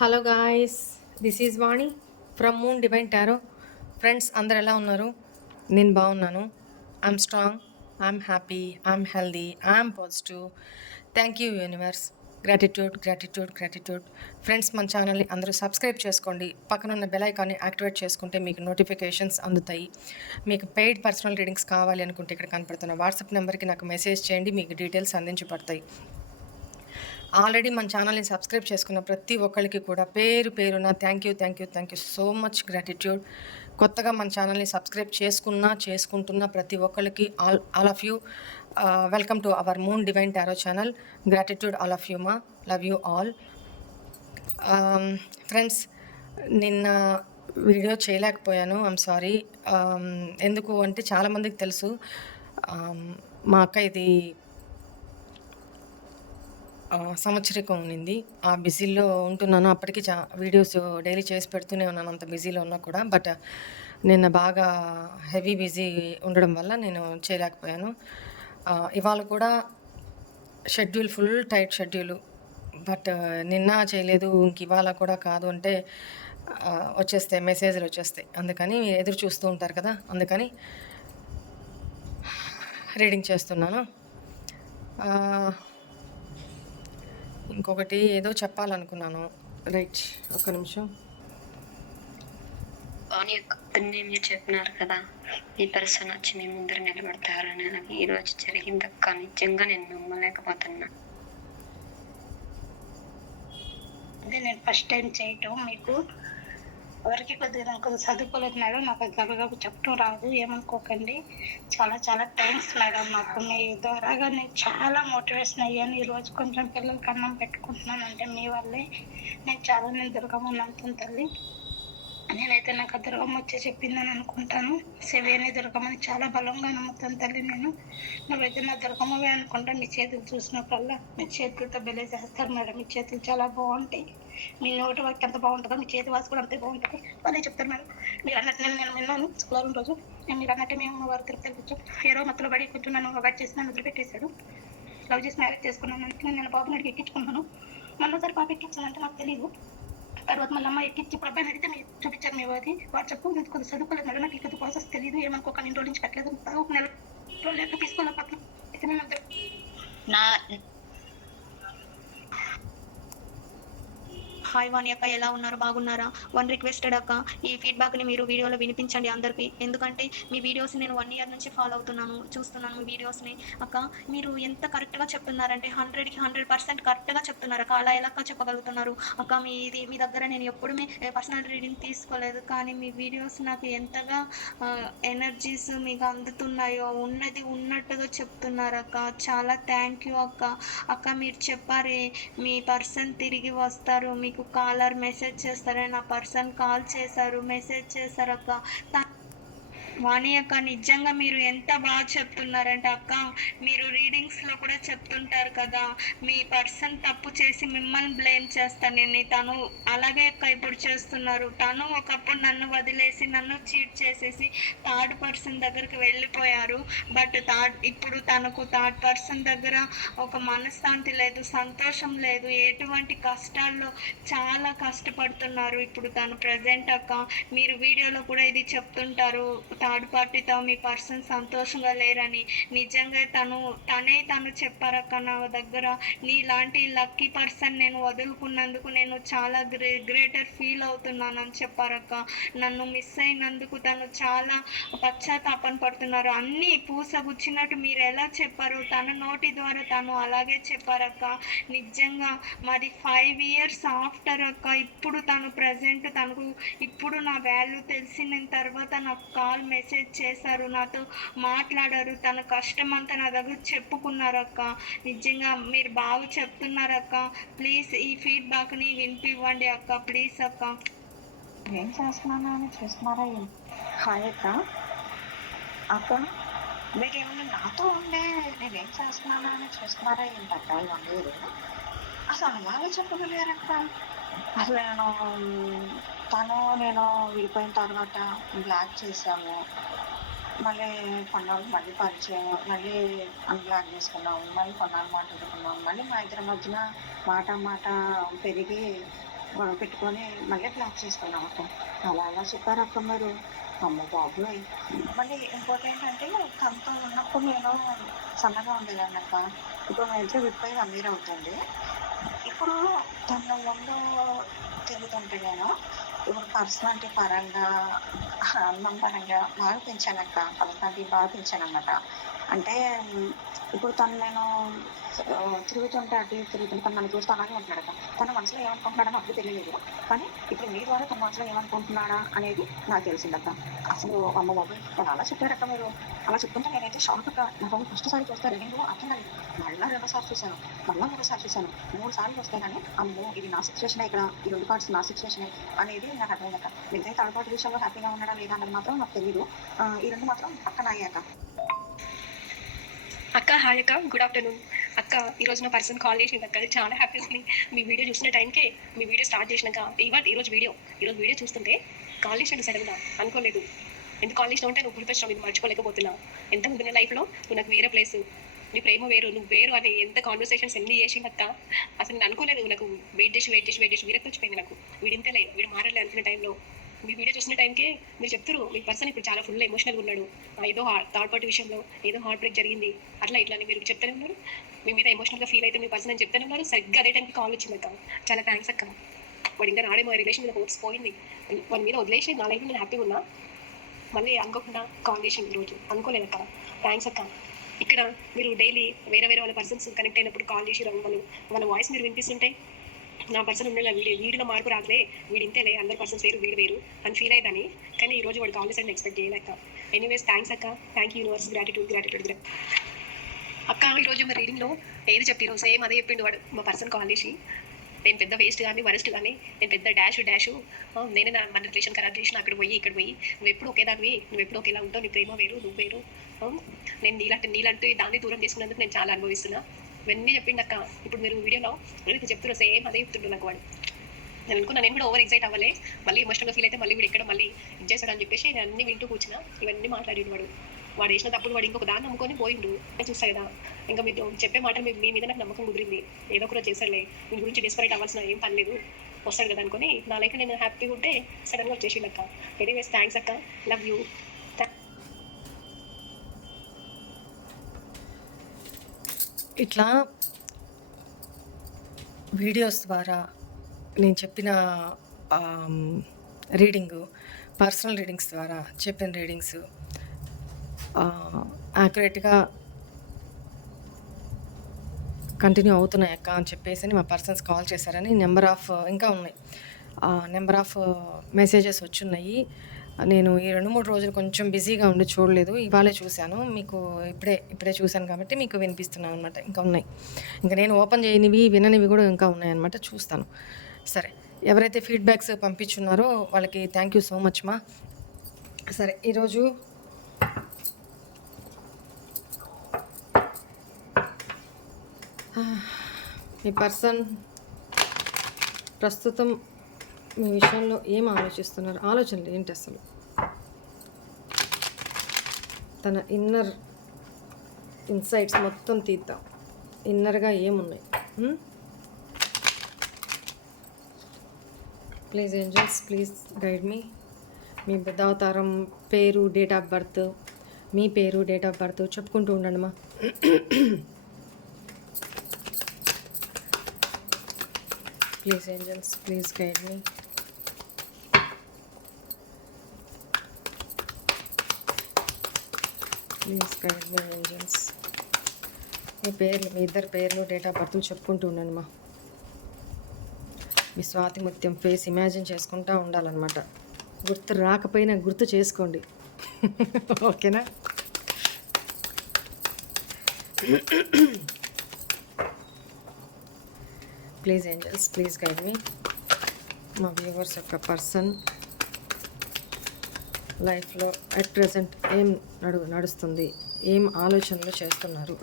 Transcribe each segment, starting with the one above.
Hello guys, this is Vani from moon divine tarot. Friends అందరు ఎలా ఉన్నారు? నేను బాగున్నాను. I'm strong, I'm happy, I'm healthy, I'm positive. Thank you universe. Gratitude gratitude gratitude. Friends, మన ఛానల్ని అందరూ subscribe చేసుకోండి. పక్కనున్న బెల్ ఐకాన్ని యాక్టివేట్ చేసుకుంటే మీకు నోటిఫికేషన్స్ అందుతాయి. మీకు పెయిడ్ పర్సనల్ రీడింగ్స్ కావాలి అనుకుంటే ఇక్కడ కనపడుతున్న వాట్సాప్ నెంబర్కి నాకు మెసేజ్ చేయండి, మీకు డీటెయిల్స్ అందించబడతాయి. ఆల్రెడీ మన ఛానల్ని సబ్స్క్రైబ్ చేసుకున్న ప్రతి ఒక్కరికి కూడా పేరు పేరున thank you so much gratitude. కొత్తగా మన ఛానల్ని సబ్స్క్రైబ్ చేసుకుంటున్న ప్రతి ఒక్కరికి all of you welcome to our moon divine tarot channel. Gratitude all of you మా, లవ్ యూ ఆల్. ఫ్రెండ్స్, నిన్న వీడియో చేయలేకపోయాను, ఐమ్ సారీ. ఎందుకు అంటే చాలామందికి తెలుసు, మా అక్క ఇది సంవత్సరికం ఉన్నింది. ఆ బిజీలో ఉంటున్నాను. అప్పటికి వీడియోస్ డైలీ చేసి పెడుతూనే ఉన్నాను, అంత బిజీలో ఉన్నా కూడా. బట్ నిన్న బాగా హెవీ బిజీ ఉండడం వల్ల నేను చేయలేకపోయాను. ఇవాళ కూడా schedule full tight schedule. But నిన్న చేయలేదు, ఇంక ఇవాళ కూడా కాదు అంటే వచ్చేస్తాయి, మెసేజ్లు వచ్చేస్తాయి. అందుకని ఎదురు చూస్తూ ఉంటారు కదా, అందుకని రీడింగ్ చేస్తున్నాను. ఇంకొకటి ఏదో చెప్పాలనుకున్నాను. రైట్, ఒక్క నిమిషం. మీరు చెప్పినారు కదా, ఈ పర్సన్ వచ్చి మీ ముందర నిలబడతారని. నాకు ఈ రోజు జరిగిందక్క, నిజంగా నేను నమ్మలేకపోతున్నా. అదే నేను ఫస్ట్ టైం చేయటం, మీకు ఎవరికి కొద్దిగా చదువుకోలేదు మేడం, నాకు గబగబా చెప్పడం రాదు, ఏమనుకోకండి. చాలా చాలా థ్యాంక్స్ మేడం. నాకు మీ ద్వారాగా నేను చాలా మోటివేషన్ అయ్యాను. ఈరోజు కొంచెం పిల్లలకి అన్నం పెట్టుకుంటున్నాను అంటే మీ వల్లే. నేను దుర్గమ్మ నమ్ముతాను తల్లి. నేనైతే నాకు ఆ దుర్గమ్మ వచ్చి చెప్పిందని అనుకుంటాను. శివేని దుర్గమ్మని చాలా బలంగా నమ్ముతాను తల్లి నేను. నువ్వైతే నా దుర్గమ్మవే అనుకుంటా. మీ చేతులు చూసినప్పుడల్లా మీ చేతులతో బెలే చేస్తారు మేడం. మీ చేతులు చాలా బాగుంటాయి. మీ నోటి వాకి ఎంత బాగుంటుందో మీ చేతి వాసు కూడా అంతే బాగుంటుంది. వాళ్ళే చెప్తారు మేడం. మీరు అన్నట్టు నేను విన్నాను శుక్రవారం రోజు. మీరు అన్నట్టు మేము వారు తిరుపతి కూర్చొని ఏరో మత్తులో పడి కొంచెం నన్ను అవాయిడ్ చేసి నన్ను వదిలిపెట్టేశాడు. లవ్ చేసి మ్యారేజ్ చేసుకున్నాను అంటే నేను బాబు నడికి ఎక్కించుకున్నాను. మొన్నసారి పాప ఎక్కించానంటే నాకు తెలియదు. తర్వాత మళ్ళీ అమ్మ ఎక్కించి ఇప్పుడు అబ్బాయిని అడిగితే మీరు చూపించారు మీ వాది వాట్సాప్. నేను కొద్దిగా చదువుకోలేదు మేడం, నాకు ఇక్కడ ప్రాసెస్ తెలియదు. ఏమనుకోక నేను రోజు నుంచి పెట్టలేదు. ఒక నెల రోజులు తీసుకోవాలి పక్కన అయితే మేము నా హాయ్ వాణి అక్క, ఎలా ఉన్నారు? బాగున్నారా? వన్ రిక్వెస్టెడ్ అక్క, ఈ ఫీడ్బ్యాక్ని మీరు వీడియోలో వినిపించండి అందరికీ. ఎందుకంటే మీ వీడియోస్ నేను 1 year నుంచి ఫాలో అవుతున్నాను, చూస్తున్నాను మీ వీడియోస్ని. అక్క, మీరు ఎంత కరెక్ట్గా చెప్తున్నారంటే 100కి 100% కరెక్ట్గా చెప్తున్నారు అక్క. అలా ఎలా చెప్పగలుగుతున్నారు అక్క? మీ దగ్గర నేను ఎప్పుడూ పర్సనల్ రీడింగ్ తీసుకోలేదు, కానీ మీ వీడియోస్ నాకు ఎంతగా ఎనర్జీస్ మీకు అందుతున్నాయో ఉన్నది ఉన్నట్టుగా చెప్తున్నారు అక్క. చాలా థ్యాంక్ యూ అక్క. అక్క, మీరు చెప్పారే మీ పర్సన్ తిరిగి వస్తారు, మీకు కాలర్ మెసేజ్ చేస్తారని నా పర్సన్ కాల్ చేశారు, మెసేజ్ చేశారు అక్క. వాణి అక్క, నిజంగా మీరు ఎంత బాగా చెప్తున్నారంటే అక్క, మీరు రీడింగ్స్లో కూడా చెప్తుంటారు కదా, మీ పర్సన్ తప్పు చేసి మిమ్మల్ని బ్లేమ్ చేస్తానని. తను అలాగే అక్క ఇప్పుడు చేస్తున్నారు. తను ఒకప్పుడు నన్ను వదిలేసి నన్ను చీట్ చేసేసి థర్డ్ పర్సన్ దగ్గరికి వెళ్ళిపోయారు. బట్ ఇప్పుడు తనకు థర్డ్ పర్సన్ దగ్గర ఒక మనశ్శాంతి లేదు, సంతోషం లేదు, ఎటువంటి కష్టాల్లో చాలా కష్టపడుతున్నారు ఇప్పుడు తను ప్రజెంట్ అక్క. మీరు వీడియోలో కూడా ఇది చెప్తుంటారు, థర్డ్ పార్టీతో మీ పర్సన్ సంతోషంగా లేరని. నిజంగా తను చెప్పారక్క నా దగ్గర, నీలాంటి లక్కీ పర్సన్ నేను వదులుకున్నందుకు నేను చాలా గ్రేటర్ ఫీల్ అవుతున్నానని చెప్పారక్క. నన్ను మిస్ అయినందుకు తను చాలా పశ్చాత్తాపం పడుతున్నారు. అన్నీ పూసగుచ్చినట్టు మీరు ఎలా చెప్పారో తన నోటి ద్వారా తను అలాగే చెప్పారక్క. నిజంగా మాది 5 years ఆఫ్టర్ అక్క. ఇప్పుడు తను ప్రజెంట్ తనకు ఇప్పుడు నా వాల్యూ తెలిసిన తర్వాత నాకు కాల్ మెసేజ్ చేశారు, నాతో మాట్లాడారు, తన కష్టం అంతా నా దగ్గర చెప్పుకున్నారక్క. నిజంగా మీరు బాగా చెప్తున్నారక్క. ప్లీజ్ ఈ ఫీడ్బ్యాక్ని వినిపివ్వండి అక్క, ప్లీజ్ అక్క. ఏం చేస్తున్నానా అని చూస్తున్నారా? హాయ్ అక్క. అక్క, మీరు ఏమన్నా నాతో ఉండే నేనేం చేస్తున్నానా అని చూస్తున్నారా ఏంటక్క? ఇవన్నీ అసలు అలాగే చెప్పగలిగారక్క. అసలు నేను విడిపోయిన తర్వాత బ్లాక్ చేసాము, మళ్ళీ కొన్నాళ్ళు మళ్ళీ పరిచయం, మళ్ళీ అన్బ్లాక్ చేసుకున్నాము, మళ్ళీ కొన్నాళ్ళు మాట్లాడుకున్నాము, మళ్ళీ మా ఇద్దరి మధ్యన మాట పెరిగి గొడవ పెట్టుకొని మళ్ళీ బ్లాక్ చేసుకున్నాం అక్క. అలా అలా చెప్పారు అక్క మీరు. అమ్మ బాబోయ్! మళ్ళీ ఇంకోటి ఏంటంటే తనతో ఉన్నప్పుడు నేను సన్నగా ఉండేదాన్ని అక్క. ఇప్పుడు మా ఇద్దరు విడిపోయి 1 ఇయర్ అవుతుంది. ఇప్పుడు తన ముందు తిరుగుతుంటే నేను ఇప్పుడు పర్సనాలిటీ పరంగా, అందం పరంగా బాగా పెంచానక్క. పర్సనాలిటీ బాగా పెంచానన్నమాట. అంటే ఇప్పుడు తను నేను తిరుగుతుంటే అటు ఇటు తిరుగుతుంటే తను నన్ను చూస్తే అలాగే ఉంటున్నాడక్క. తన మనసులో ఏమనుకుంటున్నాడో అప్పుడు తెలియలేదు. కానీ ఇప్పుడు మీ ద్వారా తన మనసులో ఏమనుకుంటున్నాడా అనేది నాకు తెలిసిందక్క. అసలు అమ్మ బాబోయ్! తను అలా చెప్పారక్క మీరు. అలా చెప్తుంటే నేనైతే షాక్ అక్క. నాకు ఫస్ట్ సారి చూస్తే రీడింగ్ అర్థం కాలేదు. మళ్ళా రెండోసారి చూశాను. మళ్ళా మూడోసారి చూశాను. 3 సార్లు చూస్తే కానీ అమ్మో ఇది నా సిచ్యువేషనే ఇక్కడ, ఈ 2 కార్డ్స్ నా సిచ్యువేషనే అనేది నాకు అర్థమైందక్క. మిగతా థర్డ్ పార్టీ విషయంలో హ్యాపీగా ఉన్నాడా లేదా అన్నది మాత్రం నాకు తెలీదు. ఈ 2 మాత్రం పక్కన అయ్యాక. అక్క హాయ్ అక్క, గుడ్ ఆఫ్టర్నూన్ అక్క. ఈరోజు నా పర్సన్ కాల్ చేసింది అక్క, చాలా హ్యాపీగా ఉంది. మీ వీడియో చూసిన టైంకే, మీ వీడియో స్టార్ట్ చేసినాక ఈరోజు వీడియో చూస్తుంటే కాల్ చేసాడు సడన్గా, అనుకోలేదు. ఎందుకు కాల్ చేసినావు అంటే నువ్వు గుర్తొచ్చినావు, ఇది మర్చిపోలేకపోతున్నా. ఎంత ముందు నా లైఫ్లో నువ్వు నాకు వేరే ప్లేస్, నీ ప్రేమ వేరు, నువ్వు వేరు అని ఎంత కాన్వర్సేషన్స్ ఎన్ని చేసిందక్క. అసలు నేను అనుకోలేదు. నాకు వెయిట్ చేసి విరక్తి వచ్చిపోయింది నాకు. వీడింతలే, వీడు మారలే అనుకునే టైంలో మీ వీడియో చూసిన టైంకే మీరు చెప్తారు మీ పర్సన్ ఇప్పుడు చాలా ఫుల్ ఎమోషనల్గా ఉన్నాడు, ఏదో థర్డ్ పార్టీ విషయంలో ఏదో హార్ట్ బ్రేక్ జరిగింది అట్లా ఇట్లా అని మీరు చెప్తానే ఉన్నారు. మీ మీద ఎమోషనల్గా ఫీల్ అయితే మీ పర్సన్ అని చెప్తానే ఉన్నారు. సరిగ్గా అదే టైంకి కాల్ వచ్చింది అక్క. చాలా థ్యాంక్స్ అక్క. వాడు ఇంకా రాడేమో, రిలేషన్ మీద హోప్స్ పోయింది, వాడి మీద వదిలేసి నా లైఫ్ నేను హ్యాపీగా ఉన్నా. మళ్ళీ అనుకోకుండా కాల్ చేసింది ఈరోజు, అనుకోలేదు అక్క. థ్యాంక్స్ అక్క. ఇక్కడ మీరు డైలీ వేరే వాళ్ళ పర్సన్స్ కనెక్ట్ అయినప్పుడు కాల్ చేసి వాళ్ళ వాయిస్ మీరు వినిపిస్తుంటే నా పర్సన్ ఉండాలి, వీడిలో మార్పు రాదులే, వీడి ఇంతేలే, అందరు పర్సన్స్ వేరు అని ఫీల్ అయ్యేదని. కానీ ఈ రోజు వాడు కాల్ చేసి ఎక్స్పెక్ట్ చేయలేక. ఎనీవేస్ థ్యాంక్స్ అక్క. Thank you universe. గ్రాటిట్యూడ్ అక్క. ఈరోజు మా రీడింగ్లో ఏది చెప్పిరో సేమ్ అదే చెప్పిండు వాడు. మా పర్సన్ కాల్ చేసి నేను పెద్ద వేస్ట్ కానీ వరస్ట్ కానీ, నేను పెద్ద డాష్ నేనే మన రిలేషన్ ఖరాబ్ చేసిన, అక్కడ పోయి ఇక్కడ పోయి, నువ్వు ఎప్పుడు ఒకేదానివి, నువ్వు ఎప్పుడు ఒకేలా ఉంటావు, నీ ప్రేమ వేరు, నువ్వు వేరు, నేను నీలాంటి దాన్ని దూరం చేసుకున్నందుకు నేను చాలా అనుభవిస్తున్నా. ఇవన్నీ చెప్పిండు అక్క. ఇప్పుడు మీరు వీడియోలో ఏదైతే చెప్తున్నా సేమ్ అదే చెప్తుండ్రు నాకు వాడు. నేను అనుకున్నా, నేను కూడా ఓవర్ ఎక్సైట్ అవ్వలే, మళ్ళీ ఎమోషనల్గా ఫీల్ అయితే మళ్ళీ వీడు ఎక్కడ మళ్ళీ ఇచ్చేస్తాడని చెప్పేసి నేను అన్ని వింటూ కూర్చున్నా. ఇవన్నీ మాట్లాడిండు వాడు వేసిన తప్పుడు వాడు ఇంకొక దాన్ని నమ్ముకొని పోయిండు. నేను చూస్తా కదా, ఇంకా మీరు చెప్పే మాట మీ మీద నాకు నమ్మకం కుదిరింది, ఏదో కూడా చేస్తాడులే, మీ గురించి డిస్పరేట్ అవ్వాల్సిన ఏం పని లేదు, వస్తాడు కదా అనుకుని నా లైఫ్ నేను హ్యాపీగా ఉంటే సడన్గా వచ్చేసిండు అక్క. ఎనీవేస్ థ్యాంక్స్ అక్క, లవ్ యూ. ఇట్లా వీడియోస్ ద్వారా నేను చెప్పిన రీడింగు, పర్సనల్ రీడింగ్స్ ద్వారా చెప్పిన రీడింగ్స్ యాక్యురేట్గా కంటిన్యూ అవుతున్నాయి అక్క అని చెప్పేసి మా పర్సన్స్ కాల్ చేశారని ఇంకా ఉన్నాయి, నెంబర్ ఆఫ్ మెసేజెస్ వచ్చున్నాయి. నేను ఈ 2-3 రోజులు కొంచెం బిజీగా ఉండి చూడలేదు, ఇవాళే చూశాను. మీకు ఇప్పుడే చూశాను కాబట్టి మీకు వినిపిస్తున్నాను అనమాట. ఇంకా ఉన్నాయి, ఇంకా నేను ఓపెన్ చేయనివి విననివి కూడా ఇంకా ఉన్నాయన్నమాట, చూస్తాను. సరే, ఎవరైతే ఫీడ్బ్యాక్స్ పంపించున్నారో వాళ్ళకి థ్యాంక్ యూ సో మచ్ మా. సరే, ఈరోజు మీ పర్సన్ ప్రస్తుతం మీ విషయంలో ఏం ఆలోచిస్తున్నారు, ఆలోచనలు ఏంటి అసలు, తన ఇన్సైట్స్ మొత్తం తీద్దాం. ఇన్నర్గా ఏమున్నాయి? ప్లీజ్ ఏంజల్స్, ప్లీజ్ గైడ్ మీ. మీ బుద్ధావతారం పేరు, డేట్ ఆఫ్ బర్త్, మీ పేరు, డేట్ ఆఫ్ బర్త్ చెప్పుకుంటూ ఉండండి మా. Please angels, please guide me. Please guide me angels. మీ ఇద్దరు పేర్లు, డేట్ ఆఫ్ బర్త్లు చెప్పుకుంటూ ఉండండి మా. మీ స్వాతి ముత్యం ఫేస్ ఇమాజిన్ చేసుకుంటూ ఉండాలన్నమాట. గుర్తు రాకపోయినా గుర్తు చేసుకోండి, ఓకేనా? ప్లీజ్ ఏంజల్స్, ప్లీజ్ గైడ్ మీ. మా వ్యూవర్స్ యొక్క పర్సన్ లైఫ్లో అట్ ప్రజెంట్ ఏం నడుస్తుంది, ఏం ఆలోచనలు చేస్తున్నారు?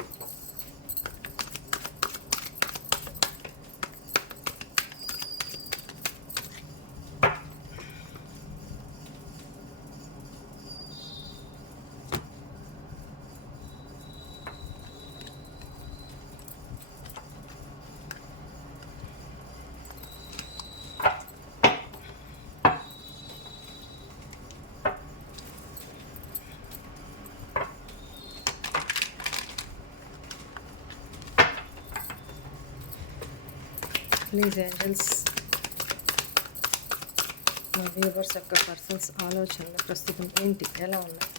ప్లీజ్ ఏంజల్స్, మా వ్యూవర్స్ యొక్క పర్సన్స్ ఆలోచనలు ప్రస్తుతం ఏంటి, ఎలా ఉన్నాయి?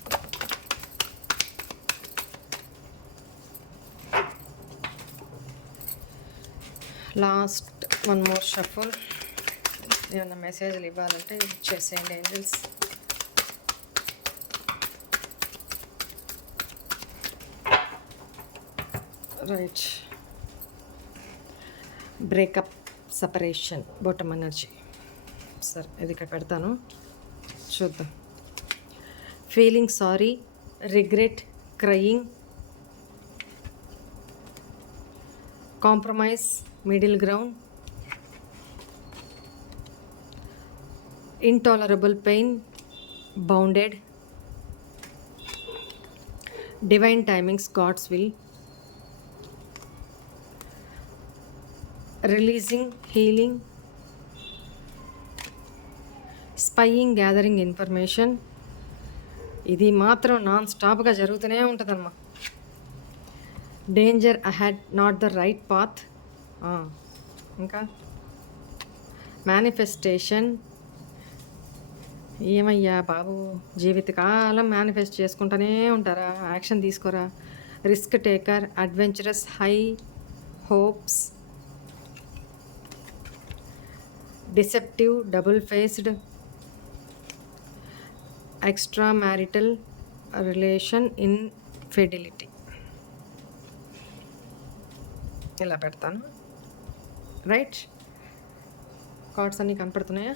Last one more shuffle. ఏమన్నా మెసేజ్లు ఇవ్వాలంటే ఇచ్చేసేయండి angels. Right, breakup, separation, bottom energy. సరే, ఇది ఇక్కడ పెడతాను, చూద్దాం. Feeling sorry, regret, crying, compromise, middle ground, intolerable pain, bounded, divine timings, God's will, releasing, healing, spying, gathering information. ఇది మాత్రం నాన్ స్టాప్గా జరుగుతూనే ఉంటుందమ్మా. Danger ahead, not the right path. ఇంకా మేనిఫెస్టేషన్. ఏమయ్యా బాబు, జీవితకాలం మేనిఫెస్ట్ చేసుకుంటూనే ఉంటారా? యాక్షన్ తీసుకోరా? Risk taker, adventurous, high hopes, deceptive, double faced, extra marital relation, infidelity. ఇలా పెడతాను. రైట్, కార్డ్స్ అన్నీ కనపడుతున్నాయా?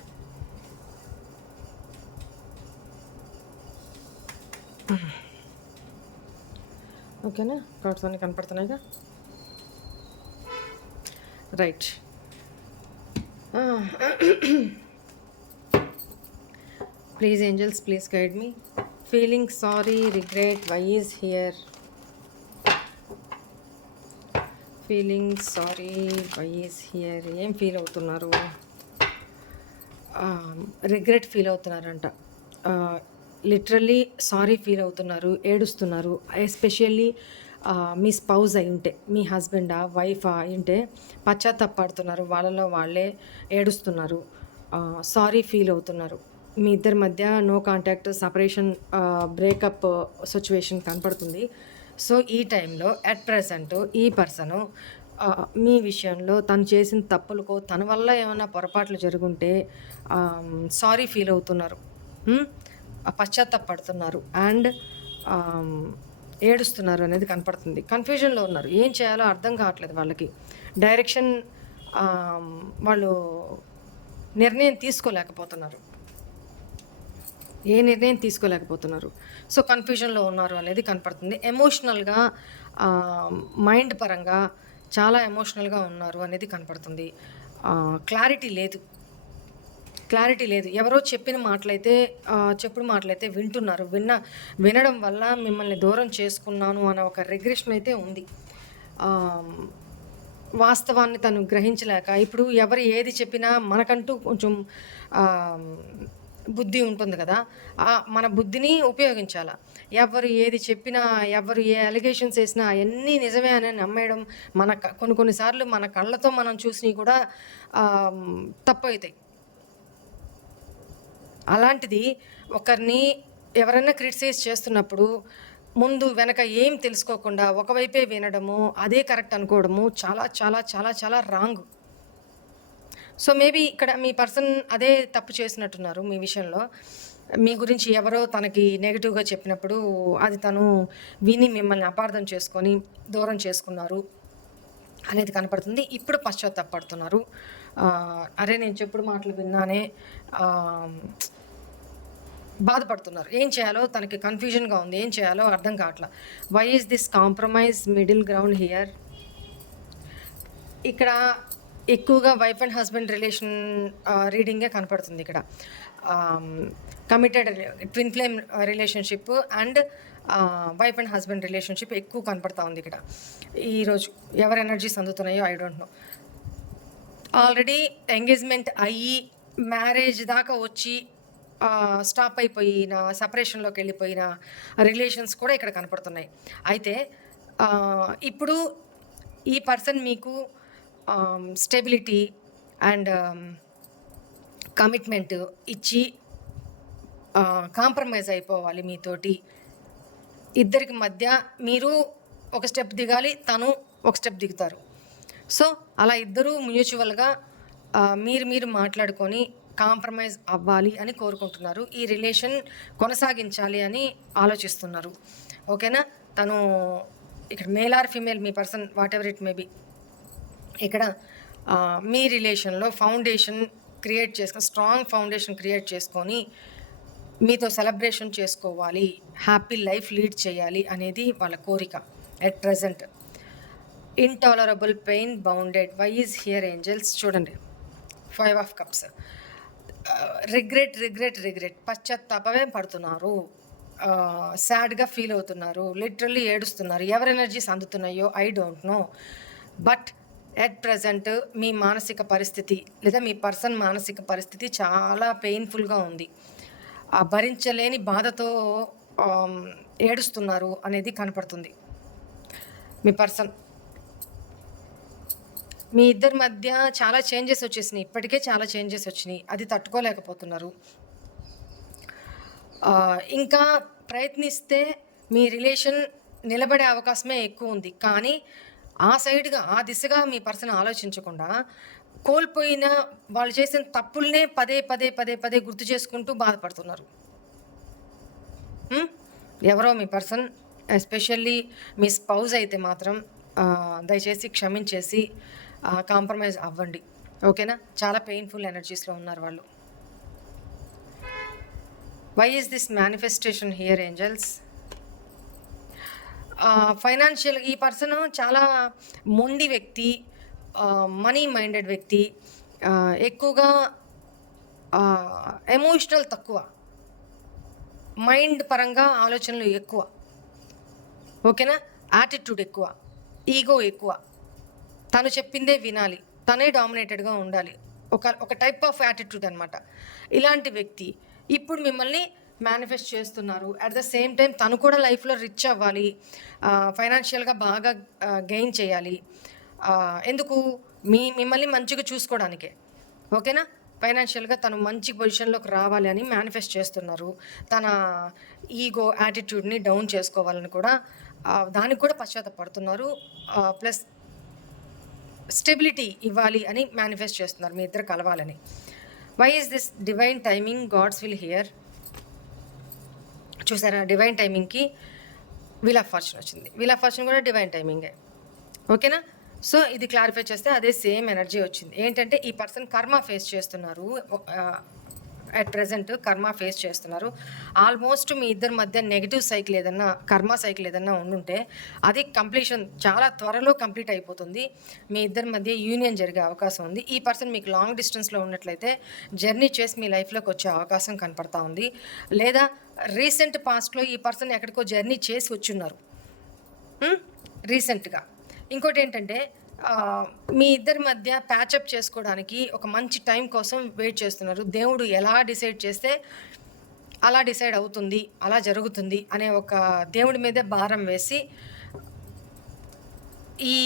ఓకేనా, కార్డ్స్ అన్నీ కనపడుతున్నాయిగా. Right, please angels, please guide me. Feeling sorry, regret, why is here. Feeling sorry, why is here. ఏం feel అవుతున్నారు? Regret feel అవుతున్నారంట. లిటరల్లీ సారీ ఫీల్ అవుతున్నారు, ఏడుస్తున్నారు. ఎస్పెషల్లీ మీ స్పౌజ్ అయి ఉంటే, మీ హస్బెండా, వైఫా అయి ఉంటే పశ్చాత్తాపడుతున్నారు, వాళ్ళలో వాళ్ళే ఏడుస్తున్నారు, సారీ ఫీల్ అవుతున్నారు. మీ ఇద్దరి మధ్య no contact, separation, breakup situation కనపడుతుంది. సో ఈ టైంలో అట్ ప్రజెంట్ ఈ పర్సను మీ విషయంలో తను చేసిన తప్పులకో తన వల్ల ఏమైనా పొరపాట్లు జరుగుంటే సారీ ఫీల్ అవుతున్నారు, పశ్చాత్తాపడుతున్నారు అండ్ ఏడుస్తున్నారు అనేది కనపడుతుంది. కన్ఫ్యూజన్లో ఉన్నారు, ఏం చేయాలో అర్థం కావట్లేదు వాళ్ళకి. డైరెక్షన్ వాళ్ళు నిర్ణయం తీసుకోలేకపోతున్నారు, ఏ నిర్ణయం తీసుకోలేకపోతున్నారు. సో కన్ఫ్యూజన్లో ఉన్నారు అనేది కనపడుతుంది. ఎమోషనల్గా, మైండ్ పరంగా చాలా ఎమోషనల్గా ఉన్నారు అనేది కనపడుతుంది. క్లారిటీ లేదు. ఎవరో చెప్పిన మాటలైతే చెప్పుడు మాటలైతే వింటున్నారు. వినడం వల్ల మిమ్మల్ని దూరం చేసుకున్నాను అనే ఒక రిగ్రెషన్ అయితే ఉంది. వాస్తవాన్ని తను గ్రహించలేక, ఇప్పుడు ఎవరు ఏది చెప్పినా మనకంటూ కొంచెం బుద్ధి ఉంటుంది కదా, మన బుద్ధిని ఉపయోగించాలి. ఎవరు ఏది చెప్పినా, ఎవరు ఏ అలిగేషన్స్ వేసినా అవన్నీ నిజమే అని నమ్మేయడం, కొన్నిసార్లు మన కళ్ళతో మనం చూసినవి కూడా తప్పు అవుతాయి. అలాంటిది ఒకరిని ఎవరైనా క్రిటిసైజ్ చేస్తున్నప్పుడు ముందు వెనక ఏం తెలుసుకోకుండా ఒకవైపే వినడము, అదే కరెక్ట్ అనుకోవడము చాలా చాలా చాలా చాలా రాంగ్. సో మేబీ ఇక్కడ మీ పర్సన్ అదే తప్పు చేసినట్టున్నారు మీ విషయంలో. మీ గురించి ఎవరో తనకి నెగిటివ్గా చెప్పినప్పుడు అది తను విని మిమ్మల్ని అపార్థం చేసుకొని దూరం చేసుకున్నారు అనేది కనపడుతుంది. ఇప్పుడు పశ్చాత్తాపడుతున్నారు. అరే నేను చెప్పుడు మాటలు విన్నానే, బాధపడుతున్నారు. ఏం చేయాలో తనకి కన్ఫ్యూజన్గా ఉంది, ఏం చేయాలో అర్థం కావట్లా. Why is this compromise, middle ground here. ఇక్కడ ఎక్కువగా వైఫ్ అండ్ హస్బెండ్ రిలేషన్ రీడింగే కనపడుతుంది. ఇక్కడ committed twin flame relationship and wife and husband relationship ఎక్కువ కనపడతా ఉంది ఇక్కడ. ఈరోజు ఎవరు ఎనర్జీస్ అందుతున్నాయో I don't know. Already engagement అయ్యి మ్యారేజ్ దాకా వచ్చి స్టాప్ అయిపోయిన, సపరేషన్లోకి వెళ్ళిపోయిన రిలేషన్స్ కూడా ఇక్కడ కనపడుతున్నాయి. అయితే ఇప్పుడు ఈ పర్సన్ మీకు స్టెబిలిటీ, అండ్ కమిట్మెంట్ ఇచ్చి కాంప్రమైజ్ అయిపోవాలి మీతోటి. ఇద్దరికి మధ్య మీరు ఒక స్టెప్ దిగాలి, తను ఒక స్టెప్ దిగుతారు. సో అలా ఇద్దరూ మ్యూచువల్గా మీరు మాట్లాడుకొని కాంప్రమైజ్ అవ్వాలి అని కోరుకుంటున్నారు. ఈ రిలేషన్ కొనసాగించాలి అని ఆలోచిస్తున్నారు. ఓకేనా? తను ఇక్కడ male or female, me person what ever it may be, ఇక్కడ మీ రిలేషన్లో ఫౌండేషన్ క్రియేట్ చేసుకొని, స్ట్రాంగ్ ఫౌండేషన్ క్రియేట్ చేసుకొని మీతో సెలబ్రేషన్ చేసుకోవాలి, హ్యాపీ లైఫ్ లీడ్ చేయాలి అనేది వాళ్ళ కోరిక at present. Intolerable pain bounded. Why is here angels? చూడండి, 5 ఆఫ్ కప్స్. రిగ్రెట్ పశ్చాత్తాపమే పడుతున్నారు, సాడ్గా ఫీల్ అవుతున్నారు, లిటరల్లీ ఏడుస్తున్నారు. ఎవరి ఎనర్జీస్ అందుతున్నాయో I don't know. But at present మీ మానసిక పరిస్థితి లేదా మీ పర్సన్ మానసిక పరిస్థితి చాలా పెయిన్ఫుల్గా ఉంది. భరించలేని బాధతో ఏడుస్తున్నారు అనేది కనపడుతుంది. మీ పర్సన్, మీ ఇద్దరి మధ్య చాలా చేంజెస్ వచ్చేసినాయి, ఇప్పటికే చాలా చేంజెస్ వచ్చినాయి, అది తట్టుకోలేకపోతున్నారు. ఇంకా ప్రయత్నిస్తే మీ రిలేషన్ నిలబడే అవకాశమే ఎక్కువ ఉంది. కానీ ఆ దిశగా మీ పర్సన్ ఆలోచించకుండా కోల్పోయిన వాళ్ళు చేసిన తప్పుల్నే పదే గుర్తు చేసుకుంటూ బాధపడుతున్నారు. ఎవరో మీ పర్సన్, ఎస్పెషల్లీ మీ స్పౌజ్ అయితే మాత్రం దయచేసి క్షమించేసి కాంప్రమైజ్ అవ్వండి. ఓకేనా? చాలా పెయిన్ఫుల్ ఎనర్జీస్లో ఉన్నారు వాళ్ళు. Why is this manifestation here angels? Financial, ఈ పర్సన్ చాలా మొండి వ్యక్తి, మనీ మైండెడ్ వ్యక్తి, ఎక్కువగా ఎమోషనల్ తక్కువ, మైండ్ పరంగా ఆలోచనలు ఎక్కువ. ఓకేనా? యాటిట్యూడ్ ఎక్కువ, ఈగో ఎక్కువ, తను చెప్పిందే వినాలి, తనే డామినేటెడ్గా ఉండాలి, ఒక టైప్ ఆఫ్ యాటిట్యూడ్ అనమాట. ఇలాంటి వ్యక్తి ఇప్పుడు మిమ్మల్ని మేనిఫెస్ట్ చేస్తున్నారు. అట్ ద సేమ్ టైం తను కూడా లైఫ్లో రిచ్ అవ్వాలి, ఫైనాన్షియల్గా బాగా గెయిన్ చేయాలి. ఎందుకు? మిమ్మల్ని మంచిగా చూసుకోవడానికే. ఓకేనా? ఫైనాన్షియల్గా తను మంచి పొజిషన్లోకి రావాలి అని మేనిఫెస్ట్ చేస్తున్నారు. తన ఈగో యాటిట్యూడ్ని డౌన్ చేసుకోవాలని కూడా, దానికి కూడా పశ్చాత్తపడుతున్నారు. ప్లస్ స్టెబిలిటీ ఇవ్వాలి అని మేనిఫెస్ట్ చేస్తున్నారు, మీ ఇద్దరు కలవాలని. Why is this divine timing God's will here? చూసారా, డివైన్ టైమింగ్కి వీల్ ఆఫ్ ఫార్చ్యూన్ వచ్చింది. వీల్ ఆఫ్ ఫార్చ్యూన్ కూడా డివైన్ టైమింగే. ఓకేనా? సో ఇది క్లారిఫై చేస్తే అదే సేమ్ ఎనర్జీ వచ్చింది. ఏంటంటే ఈ పర్సన్ కర్మ ఫేస్ చేస్తున్నారు, అట్ ప్రజెంట్ కర్మ ఫేస్ చేస్తున్నారు. ఆల్మోస్ట్ మీ ఇద్దరి మధ్య నెగిటివ్ సైకిల్ ఏదన్నా, కర్మ సైకిల్ ఏదన్నా ఉండుంటే అది కంప్లీషన్ చాలా త్వరలో కంప్లీట్ అయిపోతుంది. మీ ఇద్దరి మధ్య యూనియన్ జరిగే అవకాశం ఉంది. ఈ పర్సన్ మీకు లాంగ్ డిస్టెన్స్లో ఉన్నట్లయితే జర్నీ చేసి మీ లైఫ్లోకి వచ్చే అవకాశం కనపడతా ఉంది. లేదా రీసెంట్ పాస్ట్లో ఈ పర్సన్ ఎక్కడికో జర్నీ చేసి వచ్చున్నారు రీసెంట్గా. ఇంకోటి ఏంటంటే మీ ఇద్దరి మధ్య ప్యాచప్ చేసుకోవడానికి ఒక మంచి టైం కోసం వెయిట్ చేస్తున్నారు. దేవుడు ఎలా డిసైడ్ చేస్తే అలా డిసైడ్ అవుతుంది, అలా జరుగుతుంది అనే ఒక దేవుడి మీదే భారం వేసి, ఈ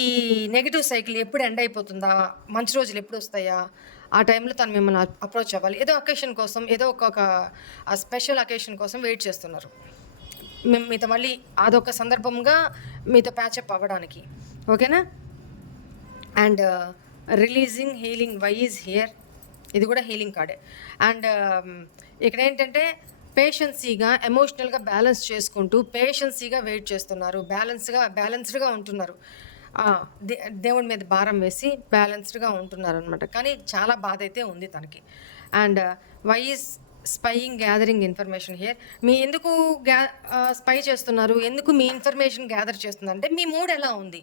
నెగిటివ్ సైకిల్ ఎప్పుడు ఎండ్ అయిపోతుందా, మంచి రోజులు ఎప్పుడు వస్తాయా, ఆ టైంలో తను మిమ్మల్ని అప్రోచ్ అవ్వాలి. ఏదో అకేషన్ కోసం, ఏదో ఒక స్పెషల్ అకేషన్ కోసం వెయిట్ చేస్తున్నారు. మీతో మళ్ళీ అదొక సందర్భంగా మీతో ప్యాచప్ అవ్వడానికి. ఓకేనా? And releasing healing. Why is here? ఇది కూడా హీలింగ్ కార్డే. అండ్ ఇక్కడ ఏంటంటే పేషెన్సీగా, ఎమోషనల్గా బ్యాలెన్స్ చేసుకుంటూ పేషెన్సీగా వెయిట్ చేస్తున్నారు, బ్యాలెన్స్డ్గా ఉంటున్నారు. దేవుడి మీద భారం వేసి బ్యాలెన్స్డ్గా ఉంటున్నారు అనమాట. కానీ చాలా బాధ అయితే ఉంది తనకి. And why is spying gathering information here? మీ ఎందుకు స్పై చేస్తున్నారు, ఎందుకు మీ ఇన్ఫర్మేషన్ గ్యాదర్ చేస్తున్నారు అంటే మీ మూడ్ ఎలా ఉంది,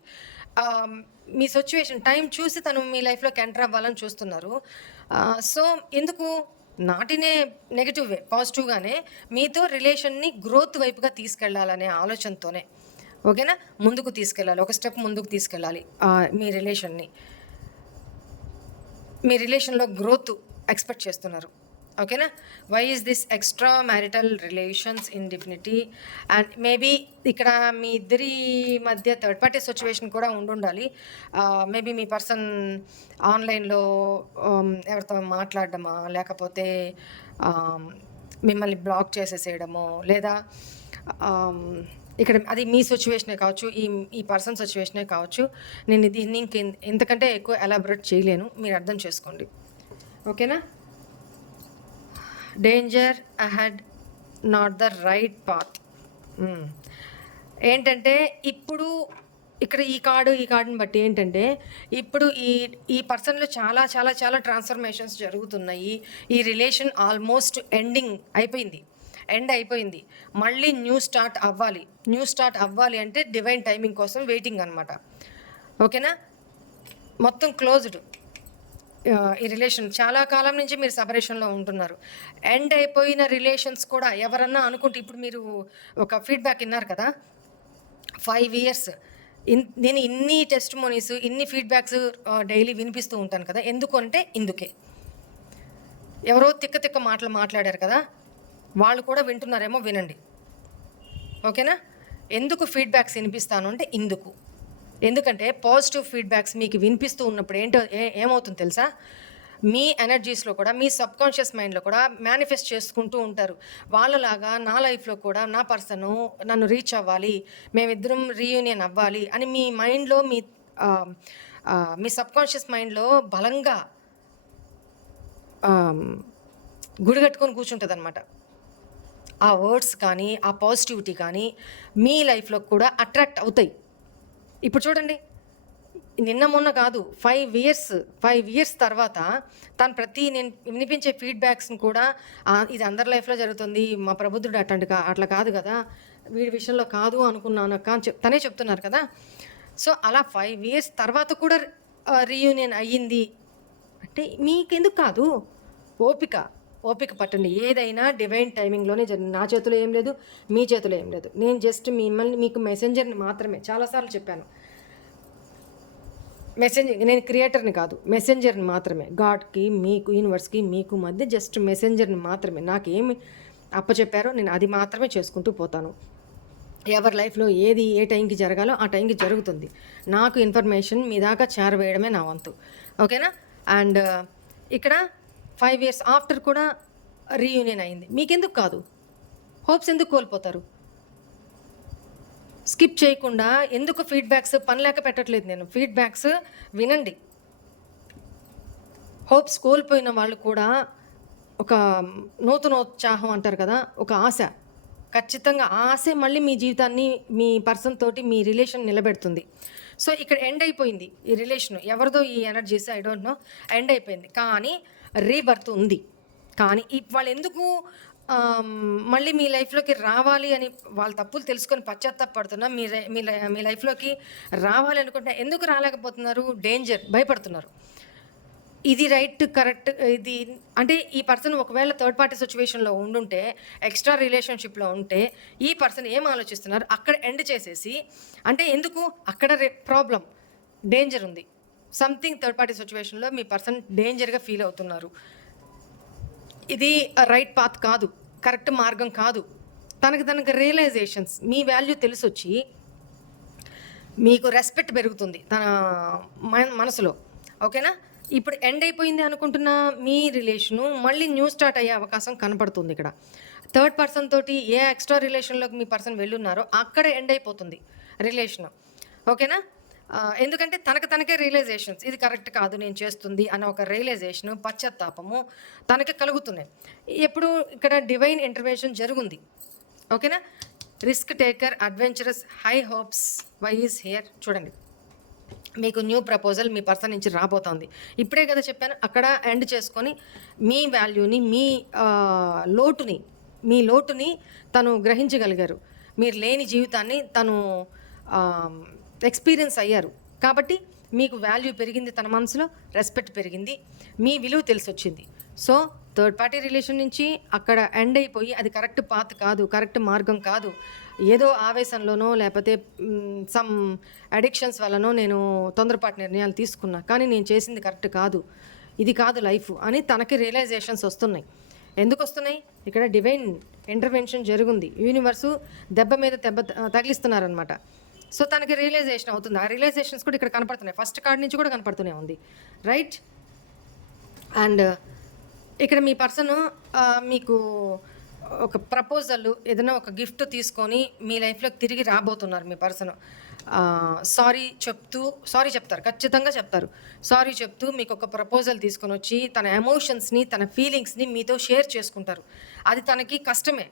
మీ సిచ్యువేషన్ టైం చూసి తను మీ లైఫ్లోకి ఎంటర్ అవ్వాలని చూస్తున్నారు. సో ఎందుకు నాటినే నెగిటివ్ వే, పాజిటివ్గానే మీతో రిలేషన్ని గ్రోత్ వైపుగా తీసుకెళ్లాలనే ఆలోచనతోనే. ఓకేనా? ముందుకు తీసుకెళ్ళాలి, ఒక స్టెప్ ముందుకు తీసుకెళ్ళాలి మీ రిలేషన్ని. మీ రిలేషన్లో గ్రోత్ ఎక్స్పెక్ట్ చేస్తున్నారు. ఓకేనా? Why is this extra marital relations ఇండిఫినిటీ అండ్ మేబీ ఇక్కడ మీ ఇద్దరి మధ్య థర్డ్ పార్టీ సిచ్యువేషన్ కూడా ఉండాలి. మేబీ మీ పర్సన్ ఆన్లైన్లో ఎవరితో మాట్లాడడమా, లేకపోతే మిమ్మల్ని బ్లాక్ చేసేసేయడమో, లేదా ఇక్కడ అది మీ సిచ్యువేషనే కావచ్చు, ఈ పర్సన్ సిచ్యువేషనే కావచ్చు. నేను దీన్ని ఇంతకంటే ఎక్కువ ఎలాబరేట్ చేయలేను, మీరు అర్థం చేసుకోండి. ఓకేనా? Danger ahead, not the right path. ఏంటంటే ఇప్పుడు ఇక్కడ ఈ కార్డుని బట్టి ఏంటంటే ఇప్పుడు ఈ పర్సన్లో చాలా చాలా చాలా ట్రాన్స్ఫర్మేషన్స్ జరుగుతున్నాయి. ఈ రిలేషన్ ఆల్మోస్ట్ ఎండ్ అయిపోయింది. మళ్ళీ న్యూ స్టార్ట్ అవ్వాలి అంటే డివైన్ టైమింగ్ కోసం వెయిటింగ్ అనమాట. ఓకేనా? మొత్తం క్లోజ్డ్. ఈ రిలేషన్ చాలా కాలం నుంచి మీరు సెపరేషన్లో ఉంటున్నారు. ఎండ్ అయిపోయిన రిలేషన్స్ కూడా ఎవరన్నా అనుకుంటే, ఇప్పుడు మీరు ఒక ఫీడ్బ్యాక్ విన్నారు కదా, 5 years నేను ఇన్ని టెస్టిమోనీస్, ఇన్ని ఫీడ్బ్యాక్స్ డైలీ వినిపిస్తూ ఉంటాను కదా. ఎందుకు అంటే ఇందుకే. ఎవరో తిక్క మాటలు మాట్లాడారు కదా, వాళ్ళు కూడా వింటున్నారేమో, వినండి. ఓకేనా? ఎందుకు ఫీడ్బ్యాక్స్ వినిపిస్తాను అంటే ఎందుకంటే పాజిటివ్ ఫీడ్బ్యాక్స్ మీకు వినిపిస్తూ ఉన్నప్పుడు ఏమవుతుంది తెలుసా? మీ ఎనర్జీస్లో కూడా, మీ సబ్కాన్షియస్ మైండ్లో కూడా మేనిఫెస్ట్ చేసుకుంటూ ఉంటారు. వాళ్ళలాగా నా లైఫ్లో కూడా నా పర్సను నన్ను రీచ్ అవ్వాలి, మేమిద్దరం రీయూనియన్ అవ్వాలి అని మీ మైండ్లో, మీ సబ్కాన్షియస్ మైండ్లో బలంగా గుడి కట్టుకొని కూర్చుంటుంది అనమాట. ఆ వర్డ్స్ కానీ, ఆ పాజిటివిటీ కానీ మీ లైఫ్లో కూడా అట్రాక్ట్ అవుతాయి. ఇప్పుడు చూడండి, నిన్న మొన్న కాదు, 5 years తర్వాత తను నేను వినిపించే ఫీడ్బ్యాక్స్ని కూడా ఇది అందరి లైఫ్లో జరుగుతుంది, మా ప్రబుద్ధుడు అట్లా కాదు కదా, వీడి విషయంలో కాదు అనుకున్నాను అక్క అని తనే చెప్తున్నారు కదా. సో అలా 5 years తర్వాత కూడా రీయూనియన్ అయ్యింది అంటే మీకెందుకు కాదు? ఓపిక పట్టండి. ఏదైనా డివైన్ టైమింగ్లోనే జరిగింది. నా చేతిలో ఏం లేదు, మీ చేతిలో ఏం లేదు. నేను జస్ట్ మీకు మెసెంజర్ని మాత్రమే, చాలాసార్లు చెప్పాను, నేను క్రియేటర్ని కాదు, మెసెంజర్ని మాత్రమే. గాడ్కి, మీకు, యూనివర్స్కి, మీకు మధ్య జస్ట్ మెసెంజర్ని మాత్రమే. నాకేమి అప్పచెప్పారో నేను అది మాత్రమే చేసుకుంటూ పోతాను. ఎవరి లైఫ్లో ఏది ఏ టైంకి జరగాలో ఆ టైంకి జరుగుతుంది. నాకు ఇన్ఫర్మేషన్ మీ దాకా చేరవేయడమే నా వంతు. ఓకేనా? అండ్ ఇక్కడ 5 years ఆఫ్టర్ కూడా రీయూనియన్ అయింది. మీకెందుకు కాదు? హోప్స్ ఎందుకు కోల్పోతారు? స్కిప్ చేయకుండా ఎందుకు ఫీడ్బ్యాక్స్ పని లేక పెట్టట్లేదు నేను. ఫీడ్బ్యాక్స్ వినండి. హోప్స్ కోల్పోయిన వాళ్ళు కూడా ఒక నూతనోత్సాహం అంటారు కదా, ఒక ఆశ, ఖచ్చితంగా ఆ ఆశే మళ్ళీ మీ జీవితాన్ని, మీ పర్సన్ తోటి మీ రిలేషన్ నిలబెడుతుంది. సో ఇక్కడ ఎండ్ అయిపోయింది ఈ రిలేషన్. ఎవరిదో ఈ energies I don't no, end అయిపోయింది. కానీ రీబర్త్ ఉంది. కానీ వాళ్ళు ఎందుకు మళ్ళీ మీ లైఫ్లోకి రావాలి అని వాళ్ళు తప్పులు తెలుసుకొని పశ్చాత్తాపడుతున్నా, మీ లైఫ్లోకి రావాలి అనుకుంటే ఎందుకు రాలేకపోతున్నారు? డేంజర్, భయపడుతున్నారు. ఇది రైట్, కరెక్ట్. ఇది అంటే ఈ పర్సన్ ఒకవేళ థర్డ్ పార్టీ సిచ్యువేషన్లో ఉండుంటే, ఎక్స్ట్రా రిలేషన్షిప్లో ఉంటే ఈ పర్సన్ ఏం ఆలోచిస్తున్నారు? అక్కడ ఎండ్ చేసేసి, అంటే ఎందుకు అక్కడ ప్రాబ్లం, డేంజర్ ఉంది, సంథింగ్ థర్డ్ పార్టీ సిచ్యువేషన్లో మీ పర్సన్ డేంజర్గా ఫీల్ అవుతున్నారు. ఇది రైట్ పాత్ కాదు, కరెక్ట్ మార్గం కాదు. తనకు రియలైజేషన్స్, మీ వాల్యూ తెలిసొచ్చి మీకు రెస్పెక్ట్ పెరుగుతుంది తన మనసులో. ఓకేనా? ఇప్పుడు ఎండ్ అయిపోయింది అనుకుంటున్న మీ రిలేషను మళ్ళీ న్యూ స్టార్ట్ అయ్యే అవకాశం కనపడుతుంది. ఇక్కడ థర్డ్ పర్సన్ తోటి ఏ ఎక్స్ట్రా రిలేషన్లోకి మీ పర్సన్ వెళ్ళున్నారో అక్కడ ఎండ్ అయిపోతుంది రిలేషన్. ఓకేనా? ఎందుకంటే తనకే రియలైజేషన్స్, ఇది కరెక్ట్ కాదు నేను చేస్తుంది అన్న ఒక రియలైజేషను, పశ్చాత్తాపము తనకి కలుగుతున్నాయి. ఎప్పుడు ఇక్కడ డివైన్ ఇంటర్వెన్షన్ జరుగుంది. ఓకేనా? Risk taker, adventurous, high hopes, why is here. చూడండి, మీకు న్యూ ప్రపోజల్ మీ పర్సన్ నుంచి రాబోతోంది. ఇప్పుడే కదా చెప్పాను, అక్కడ ఎండ్ చేసుకొని మీ వాల్యూని, మీ లోటుని తను గ్రహించగలిగారు. మీరు లేని జీవితాన్ని తను ఎక్స్పీరియన్స్ అయ్యారు. కాబట్టి మీకు వాల్యూ పెరిగింది, తన మనసులో రెస్పెక్ట్ పెరిగింది, మీ విలువ తెలిసొచ్చింది. సో థర్డ్ పార్టీ రిలేషన్ నుంచి అక్కడ ఎండ్ అయిపోయి అది కరెక్ట్ పాత్ కాదు, కరెక్ట్ మార్గం కాదు. ఏదో ఆవేశంలోనో లేకపోతే సమ్ అడిక్షన్స్ వల్లనో నేను తొందరపాటు నిర్ణయాలు తీసుకున్నా, కానీ నేను చేసింది కరెక్ట్ కాదు, ఇది కాదు లైఫ్ అని తనకి రియలైజేషన్స్ వస్తున్నాయి. ఎందుకు వస్తున్నాయి? ఇక్కడ డివైన్ ఇంటర్వెన్షన్ జరుగుంది. యూనివర్సు దెబ్బ మీద దెబ్బ తగిలిస్తున్నారనమాట. సో తనకి రియలైజేషన్ అవుతుంది. ఆ రియలైజేషన్స్ కూడా ఇక్కడ కనపడుతున్నాయి. ఫస్ట్ కార్డ్ నుంచి కూడా కనపడుతూనే ఉంది, రైట్? అండ్ ఇక్కడ మీ పర్సన్ మీకు ఒక ప్రపోజల్, ఏదైనా ఒక గిఫ్ట్ తీసుకొని మీ లైఫ్లోకి తిరిగి రాబోతున్నారు. మీ పర్సన్ సారీ చెప్తారు, ఖచ్చితంగా చెప్తారు. సారీ చెప్తూ మీకు ఒక ప్రపోజల్ తీసుకొని వచ్చి తన ఎమోషన్స్ని, తన ఫీలింగ్స్ని మీతో షేర్ చేసుకుంటారు. అది తనకి కష్టమే,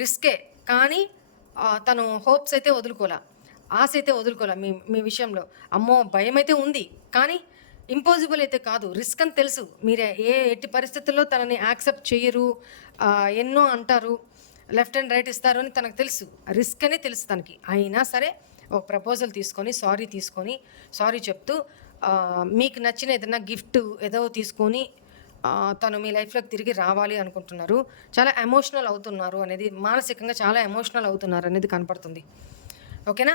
రిస్కే, కానీ తను హోప్స్ అయితే వదులుకోలే, ఆశ అయితే వదులుకోలే మీ విషయంలో. అమ్మో భయం అయితే ఉంది, కానీ ఇంపాసిబుల్ అయితే కాదు, రిస్క్ అని తెలుసు. మీరే ఎట్టి పరిస్థితుల్లో తనని యాక్సెప్ట్ చేయరు, ఎన్నో అంటారు, లెఫ్ట్ అండ్ రైట్ ఇస్తారు అని తనకు తెలుసు, రిస్క్ అని తెలుసు తనకి. అయినా సరే ఒక ప్రపోజల్ తీసుకొని సారీ చెప్తూ మీకు నచ్చిన ఏదైనా గిఫ్ట్ ఏదో తీసుకొని తను మీ లైఫ్లోకి తిరిగి రావాలి అనుకుంటున్నారు. చాలా ఎమోషనల్ అవుతున్నారు అనేది, మానసికంగా చాలా ఎమోషనల్ అవుతున్నారు అనేది కనపడుతుంది. ఓకేనా?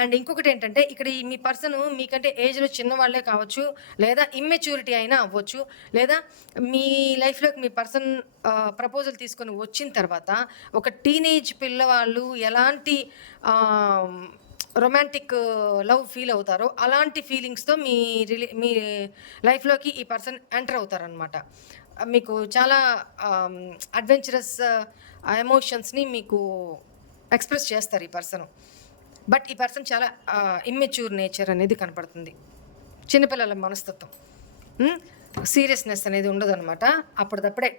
అండ్ ఇంకొకటి ఏంటంటే, ఇక్కడ మీ పర్సన్ మీకంటే ఏజ్లో చిన్నవాళ్లే కావచ్చు, లేదా ఇమ్మెచ్యూరిటీ అయినా అవ్వచ్చు, లేదా మీ లైఫ్లోకి మీ పర్సన్ ప్రపోజల్ తీసుకొని వచ్చిన తర్వాత ఒక టీనేజ్ పిల్లవాళ్ళు ఎలాంటి రొమాంటిక్ లవ్ ఫీల్ అవుతారో అలాంటి ఫీలింగ్స్తో మీ లైఫ్లోకి ఈ పర్సన్ ఎంటర్ అవుతారనమాట. మీకు చాలా అడ్వెంచరస్ ఎమోషన్స్ని మీకు ఎక్స్ప్రెస్ చేస్తారు ఈ పర్సన్. బట్ ఈ పర్సన్ చాలా ఇమ్మెచ్యూర్ నేచర్ అనేది కనపడుతుంది, చిన్నపిల్లల మనస్తత్వం, సీరియస్నెస్ అనేది ఉండదు అనమాట అప్పటిదప్పుడే.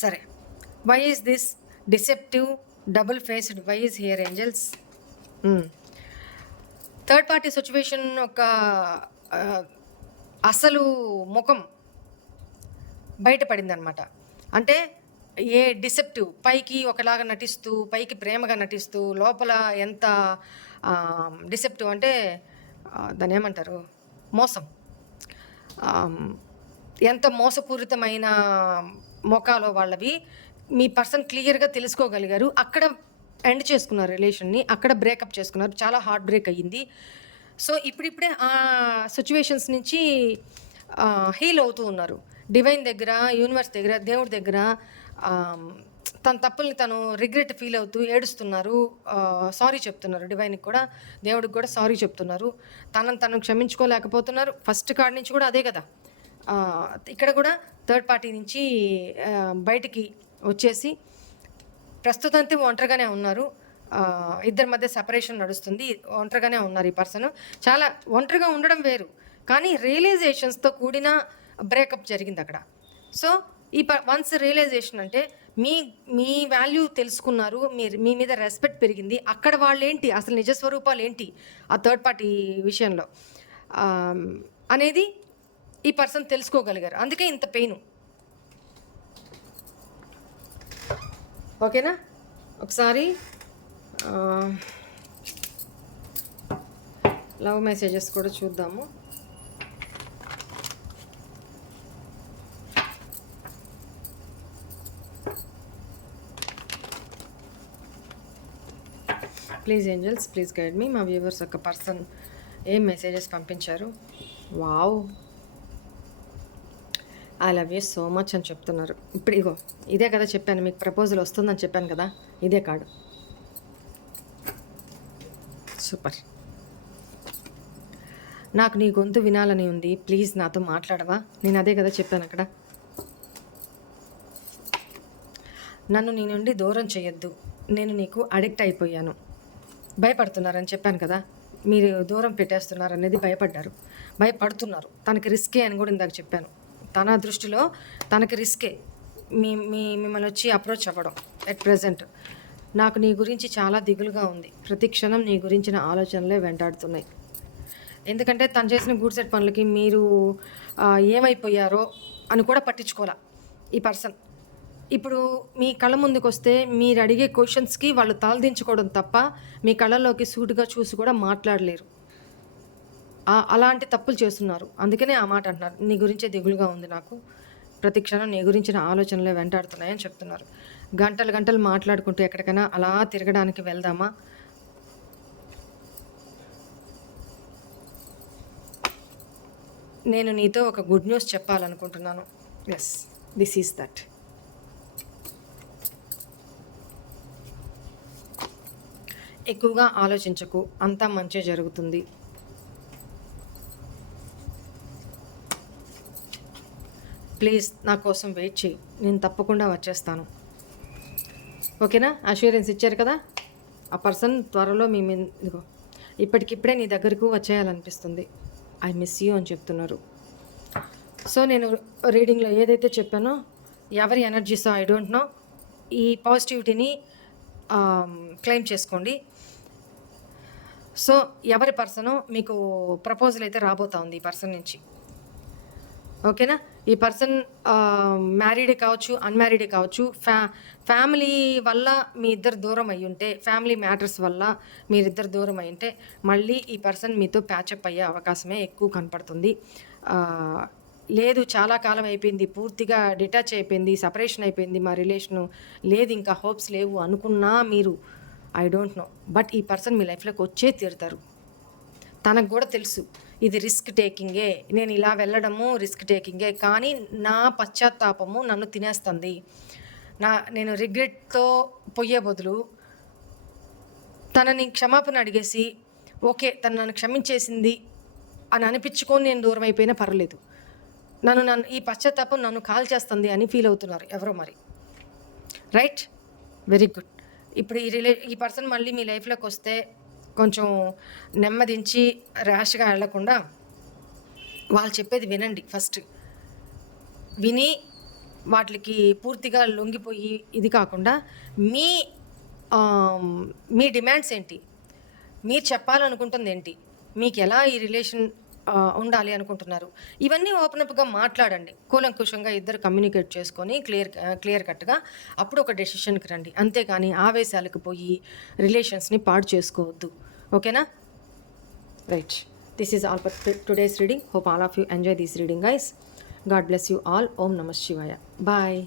సరే, why is this deceptive double faced? Why is here angels? Third party situation ఒక అసలు ముఖం బయటపడింది అనమాట. అంటే ఏ డిసెప్టివ్, పైకి ఒకలాగా నటిస్తూ, పైకి ప్రేమగా నటిస్తూ, లోపల ఎంత డిసెప్టివ్ అంటే దాన్ని ఏమంటారు, మోసం, ఎంత మోసపూరితమైన ముఖాలు వాళ్ళవి మీ పర్సన్ క్లియర్గా తెలుసుకోగలిగారు. అక్కడ ఎండ్ చేసుకున్నారు రిలేషన్ని, అక్కడ బ్రేకప్ చేసుకున్నారు, చాలా హార్ట్ బ్రేక్ అయ్యింది. సో ఇప్పుడిప్పుడే ఆ సిచ్యువేషన్స్ నుంచి హీల్ అవుతూ ఉన్నారు. డివైన్ దగ్గర, యూనివర్స్ దగ్గర, దేవుడి దగ్గర తన తప్పుల్ని తను రిగ్రెట్ ఫీల్ అవుతూ ఏడుస్తున్నారు, సారీ చెప్తున్నారు. డివైన్కి కూడా, దేవుడికి కూడా సారీ చెప్తున్నారు. తను క్షమించుకోలేకపోతున్నారు. ఫస్ట్ కార్డ్ నుంచి కూడా అదే కదా. ఇక్కడ కూడా థర్డ్ పార్టీ నుంచి బయటికి వచ్చేసి ప్రస్తుతానికి ఒంటరిగానే ఉన్నారు. ఇద్దరి మధ్య సెపరేషన్ నడుస్తుంది, ఒంటరిగానే ఉన్నారు ఈ పర్సన్. చాలా ఒంటరిగా ఉండడం వేరు, కానీ రియలైజేషన్స్తో కూడిన బ్రేకప్ జరిగింది అక్కడ. సో వన్స్ రియలైజేషన్ అంటే మీ వాల్యూ తెలుసుకున్నారు, మీ మీద రెస్పెక్ట్ పెరిగింది. అక్కడ వాళ్ళు ఏంటి, అసలు నిజస్వరూపాలు ఏంటి ఆ థర్డ్ పార్టీ విషయంలో అనేది ఈ పర్సన్ తెలుసుకోగలిగారు. అందుకే ఇంత పెయిన్. ఓకేనా? ఒకసారి లవ్ మెసేజెస్ కూడా చూద్దాము. ప్లీజ్ ఏంజల్స్, ప్లీజ్ గైడ్ మీ. మా వ్యూవర్స్ ఒక పర్సన్ ఏం మెసేజెస్ పంపించారు? Wow, I love you so much అని చెప్తున్నారు. ఇప్పుడు ఇగో ఇదే కదా చెప్పాను, మీకు ప్రపోజల్ వస్తుందని చెప్పాను కదా, ఇదే కార్డు. సూపర్. నాకు నీ గొంతు వినాలని ఉంది, ప్లీజ్ నాతో మాట్లాడవా? నేను అదే కదా చెప్పాను అక్కడ. నన్ను నీ నుండి దూరం చేయొద్దు, నేను నీకు అడిక్ట్ అయిపోయాను. భయపడుతున్నారని చెప్పాను కదా, మీరు దూరం పెట్టేస్తున్నారు అనేది భయపడుతున్నారు. తనకి రిస్కే అని కూడా ఇందాక చెప్పాను. తన దృష్టిలో తనకి రిస్కే మిమ్మల్ని వచ్చి అప్రోచ్ అవ్వడం. ఎట్ ప్రెజెంట్ నాకు నీ గురించి చాలా దిగులుగా ఉంది, ప్రతి క్షణం నీ గురించిన ఆలోచనలే వెంటాడుతున్నాయి. ఎందుకంటే తను చేసిన గూడ్సెట్ పనులకి మీరు ఏమైపోయారో అని కూడా పట్టించుకోలే ఈ పర్సన్. ఇప్పుడు మీ కళ్ళ ముందుకు వస్తే మీరు అడిగే క్వశ్చన్స్కి వాళ్ళు తలదించుకోవడం తప్ప మీ కళ్ళలోకి సూటిగా చూసి కూడా మాట్లాడలేరు. అలాంటి తప్పులు చేస్తున్నారు. అందుకనే ఆ మాట అంటున్నారు, నీ గురించే దిగులుగా ఉంది నాకు, ప్రతి క్షణం నీ గురించిన ఆలోచనలే వెంటాడుతున్నాయని చెప్తున్నారు. గంటలు మాట్లాడుకుంటూ ఎక్కడికైనా అలా తిరగడానికి వెళ్దామా? నేను నీతో ఒక గుడ్ న్యూస్ చెప్పాలనుకుంటున్నాను. Yes, this is that. ఎక్కువగా ఆలోచించకు, అంతా మంచి జరుగుతుంది. ప్లీజ్ నా కోసం వెయిట్ చేయి, నేను తప్పకుండా వచ్చేస్తాను. ఓకేనా? అష్యూరెన్స్ ఇచ్చారు కదా, ఆ పర్సన్ త్వరలో మీ ఇదిగో ఇప్పటికిప్పుడే నీ దగ్గరకు వచ్చేయాలనిపిస్తుంది. ఐ మిస్ యూ అని చెప్తున్నారు. సో నేను రీడింగ్లో ఏదైతే చెప్పానో ఎవరి ఎనర్జీసో ఐ డోంట్ నో, ఈ పాజిటివిటీని క్లెయిమ్ చేసుకోండి. సో ఎవరి పర్సనో మీకు ప్రపోజల్ అయితే రాబోతా ఉంది ఈ పర్సన్ నుంచి. ఓకేనా? ఈ పర్సన్ మ్యారీడే కావచ్చు, అన్మ్యారీడే కావచ్చు. ఫ్యామిలీ వల్ల మీ ఇద్దరు దూరం అయి ఉంటే, ఫ్యామిలీ మ్యాటర్స్ వల్ల మీరిద్దరు దూరం అయి ఉంటే మళ్ళీ ఈ పర్సన్ మీతో ప్యాచప్ అయ్యే అవకాశమే ఎక్కువ కనపడుతుంది. లేదు చాలా కాలం అయిపోయింది, పూర్తిగా డిటాచ్ అయిపోయింది, సపరేషన్ అయిపోయింది మా రిలేషను, లేదు ఇంకా హోప్స్ లేవు అనుకున్నా మీరు, ఐ డోంట్ నో, బట్ ఈ పర్సన్ మీ లైఫ్లోకి వచ్చే తీరుతారు. తనకు కూడా తెలుసు ఇది రిస్క్ టేకింగే, నేను ఇలా వెళ్ళడము రిస్క్ టేకింగే, కానీ నా పశ్చాత్తాపము నన్ను తినేస్తుంది. నేను రిగ్రెట్తో పోయే బదులు తనని క్షమాపణ అడిగేసి ఓకే తను నన్ను క్షమించేసింది అని అనిపించుకొని నేను దూరం అయిపోయినా పర్లేదు, నన్ను ఈ పశ్చాత్తాపం నన్ను కాల్ చేస్తుంది అని ఫీల్ అవుతున్నారు ఎవరో మరి. రైట్? Very good. ఇప్పుడు ఈ పర్సన్ మళ్ళీ మీ లైఫ్లోకి వస్తే కొంచెం నెమ్మదించి ర్యాష్గా వెళ్లకుండా వాళ్ళు చెప్పేది వినండి. ఫస్ట్ విని వాటికి పూర్తిగా లొంగిపోయి ఇది కాకుండా మీ డిమాండ్స్ ఏంటి, మీరు చెప్పాలనుకుంటుంది ఏంటి, మీకు ఎలా ఈ రిలేషన్ ఉండాలి అనుకుంటున్నారు, ఇవన్నీ ఓపెన్ అప్గా మాట్లాడండి. కూలంకుషంగా ఇద్దరు కమ్యూనికేట్ చేసుకొని క్లియర్ కట్గా అప్పుడు ఒక డెసిషన్కి రండి. అంతేగాని ఆవేశాలకు పోయి రిలేషన్స్ని పాడు చేసుకోవద్దు. ఓకేనా? Right. This is all for today's reading. Hope all of you enjoy this reading guys. God bless you all. ఓం నమః శివాయ. బాయ్.